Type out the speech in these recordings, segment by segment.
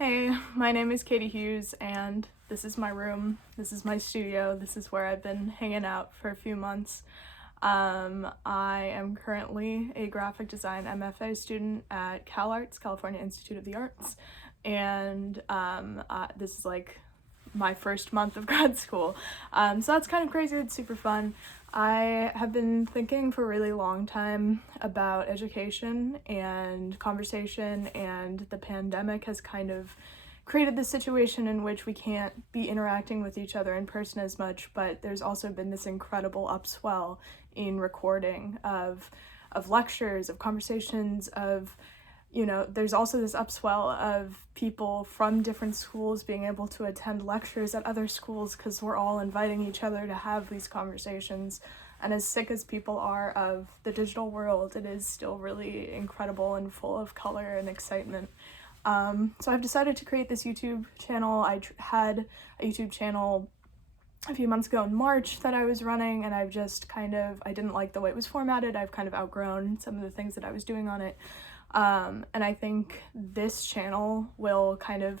Hey, my name is Katie Hughes, and this is my room. This is my studio. This is where I've been hanging out for a few months. I am currently a graphic design MFA student at CalArts, California Institute of the Arts, and this is like my first month of grad school. So that's kind of crazy. It's super fun. I have been thinking for a really long time about education and conversation, and the pandemic has kind of created this situation in which we can't be interacting with each other in person as much, but there's also been this incredible upswell in recording of lectures, of conversations, of there's also this upswell of people from different schools being able to attend lectures at other schools because we're all inviting each other to have these conversations. And as sick as people are of the digital world, it is still really incredible and full of color and excitement. So I've decided to create this YouTube channel. I had a YouTube channel a few months ago in March that I was running, and I've just I didn't like the way it was formatted. I've kind of outgrown some of the things that I was doing on it. And I think this channel will kind of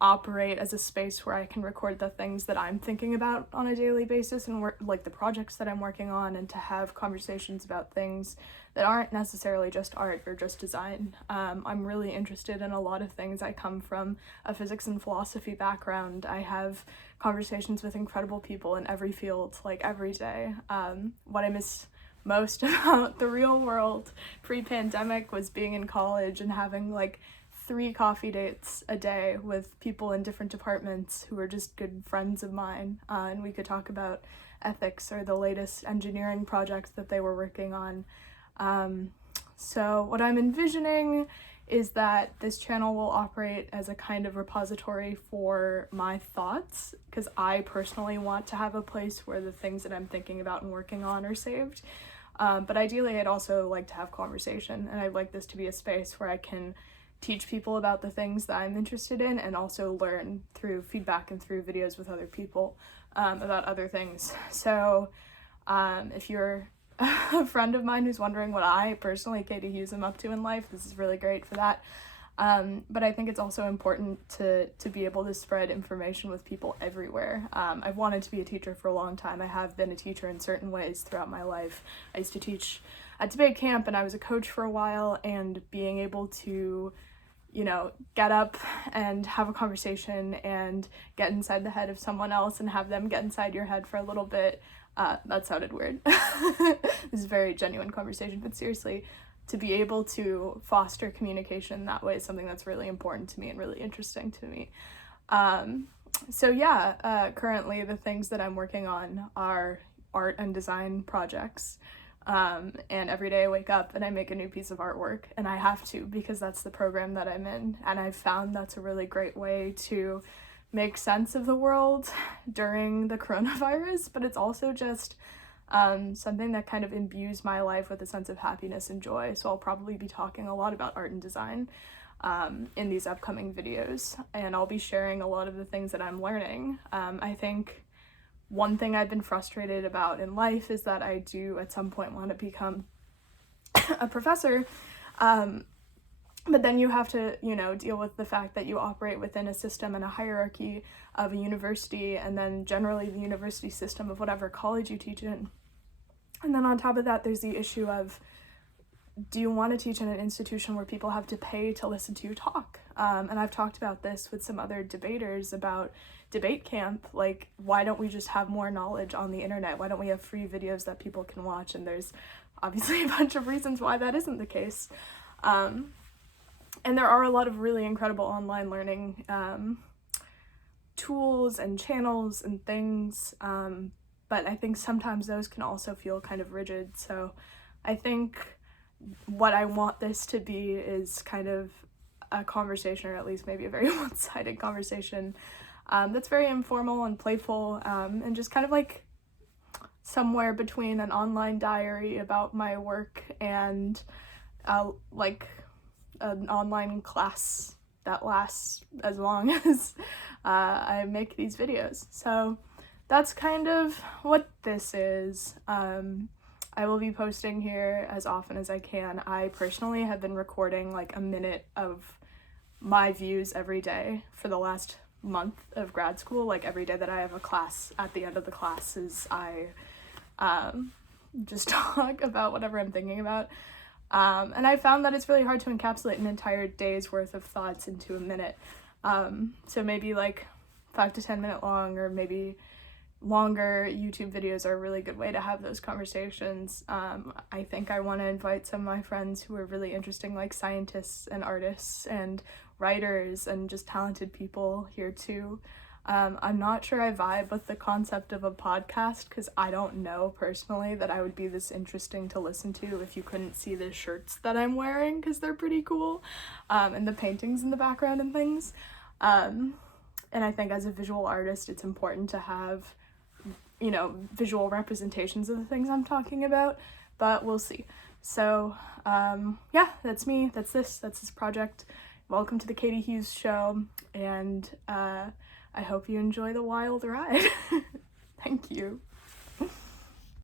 operate as a space where I can record the things that I'm thinking about on a daily basis and work, like the projects that I'm working on, and to have conversations about things that aren't necessarily just art or just design. I'm really interested in a lot of things. I come from a physics and philosophy background. I have conversations with incredible people in every field, like every day. What I miss most about the real world pre-pandemic was being in college and having like 3 coffee dates a day with people in different departments who were just good friends of mine, and we could talk about ethics or the latest engineering project that they were working on. So what I'm envisioning is that this channel will operate as a kind of repository for my thoughts, because I personally want to have a place where the things that I'm thinking about and working on are saved. But ideally, I'd also like to have conversation, and I'd like this to be a space where I can teach people about the things that I'm interested in, and also learn through feedback and through videos with other people about other things. So if you're a friend of mine who's wondering what I personally, Katie Hughes, am up to in life, this is really great for that. But I think it's also important to be able to spread information with people everywhere. I've wanted to be a teacher for a long time. I have been a teacher in certain ways throughout my life. I used to teach at debate camp, and I was a coach for a while, and being able to get up and have a conversation and get inside the head of someone else and have them get inside your head for a little bit. That sounded weird. This is a very genuine conversation, but seriously, to be able to foster communication that way is something that's really important to me and really interesting to me. Currently the things that I'm working on are art and design projects. And every day I wake up and I make a new piece of artwork, and I have to, because that's the program that I'm in, and I've found that's a really great way to make sense of the world during the coronavirus, but it's also just something that kind of imbues my life with a sense of happiness and joy. So I'll probably be talking a lot about art and design in these upcoming videos, and I'll be sharing a lot of the things that I'm learning. I think one thing I've been frustrated about in life is that I do at some point want to become a professor, but then you have to, deal with the fact that you operate within a system and a hierarchy of a university, and then generally the university system of whatever college you teach in. And then on top of that, there's the issue of, do you want to teach in an institution where people have to pay to listen to you talk? And I've talked about this with some other debaters about debate camp. Like, why don't we just have more knowledge on the internet? Why don't we have free videos that people can watch? And there's obviously a bunch of reasons why that isn't the case. And there are a lot of really incredible online learning tools and channels and things, but I think sometimes those can also feel kind of rigid. So I think what I want this to be is kind of a conversation, or at least maybe a very one-sided conversation, that's very informal and playful, and just kind of like somewhere between an online diary about my work and like an online class that lasts as long as I make these videos. So that's kind of what this is. I will be posting here as often as I can. I personally have been recording like a minute of my views every day for the last month of grad school. Like every day that I have a class, at the end of the classes, I just talk about whatever I'm thinking about. And I found that it's really hard to encapsulate an entire day's worth of thoughts into a minute. So maybe like 5 to 10 minute long, or maybe longer YouTube videos are a really good way to have those conversations. I think I want to invite some of my friends who are really interesting, like scientists and artists and writers and just talented people here too. I'm not sure I vibe with the concept of a podcast because I don't know personally that I would be this interesting to listen to if you couldn't see the shirts that I'm wearing, because they're pretty cool, and the paintings in the background and things. And I think as a visual artist, it's important to have, you know, visual representations of the things I'm talking about, but we'll see. So yeah, that's me, that's this project. Welcome to the Katie Hughes show, and I hope you enjoy the wild ride.